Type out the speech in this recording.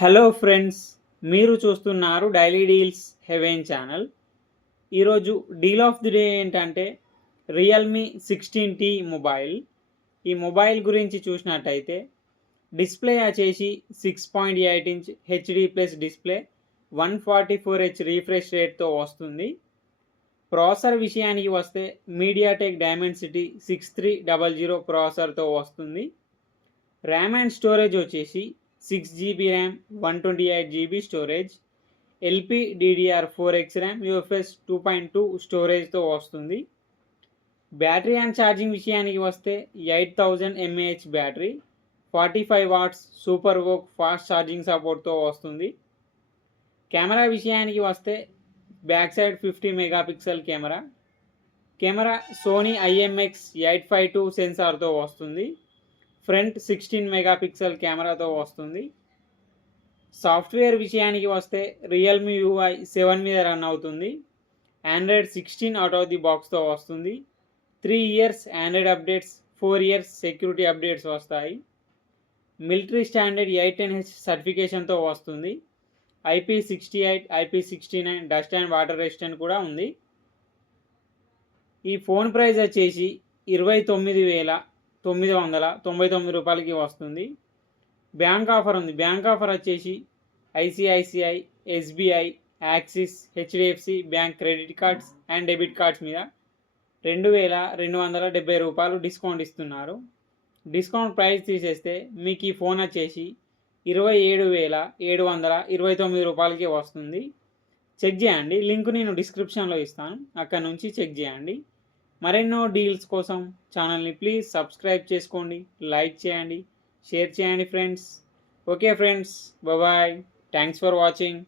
Hello friends, మీరు చూస్తున్నారు daily deals heaven channel. ఈరోజు డీల్ ఆఫ్ ది డే ఏంటంటే రియల్మీ 16T మొబైల్. ఈ మొబైల్ గురించి చూసినట్టయితే డిస్ప్లే వచ్చేసి 6.8 inch HD plus display, 144Hz refresh రేట్తో వస్తుంది. ప్రాసెసర్ విషయానికి వస్తే మీడియాటెక్ డైమెన్సిటీ 6300 ప్రాసెసర్తో వస్తుంది. ర్యామ్ అండ్ స్టోరేజ్ వచ్చేసి 6GB RAM, 128GB storage, LPDDR4X RAM, UFS 2.2 స్టోరేజ్తో వస్తుంది. బ్యాటరీ అండ్ ఛార్జింగ్ విషయానికి వస్తే 8000 mAh battery, 45 watts super VOOC fast charging సపోర్ట్తో వస్తుంది. కెమెరా విషయానికి వస్తే back side 50 megapixel camera Sony IMX852 సెన్సార్తో వస్తుంది. ఫ్రంట్ 16 మెగాపిక్సెల్ కెమెరాతో వస్తుంది. సాఫ్ట్వేర్ విషయానికి వస్తే రియల్మీ UI 7 మీద రన్ అవుతుంది. ఆండ్రాయిడ్ 16 అవుట్ ఆఫ్ ది బాక్స్తో వస్తుంది. 3 years Android updates, 4 years security updates వస్తాయి. మిలిటరీ స్టాండర్డ్ 810H సర్టిఫికేషన్తో వస్తుంది. IP68, IP69 dust and water resistant కూడా ఉంది. ఈ ఫోన్ ప్రైస్ వచ్చేసి 29,999 రూపాయలకి వస్తుంది. బ్యాంక్ ఆఫర్ ఉంది. బ్యాంక్ ఆఫర్ వచ్చేసి ICICI, SBI, axis, HDFC bank credit cards and debit cards మీద 2,270 రూపాయలు డిస్కౌంట్ ఇస్తున్నారు. డిస్కౌంట్ ప్రైస్ తీసేస్తే మీకు ఈ ఫోన్ వచ్చేసి 27,729 రూపాయలకి వస్తుంది. చెక్ చేయండి, లింక్ నేను డిస్క్రిప్షన్లో ఇస్తాను, అక్కడ నుంచి చెక్ చేయండి. మరెన్నో డీల్స్ కోసం ఛానల్ని ప్లీజ్ సబ్స్క్రైబ్ చేసుకోండి, లైక్ చేయండి, షేర్ చేయండి friends. Okay friends, bye. Thanks for watching.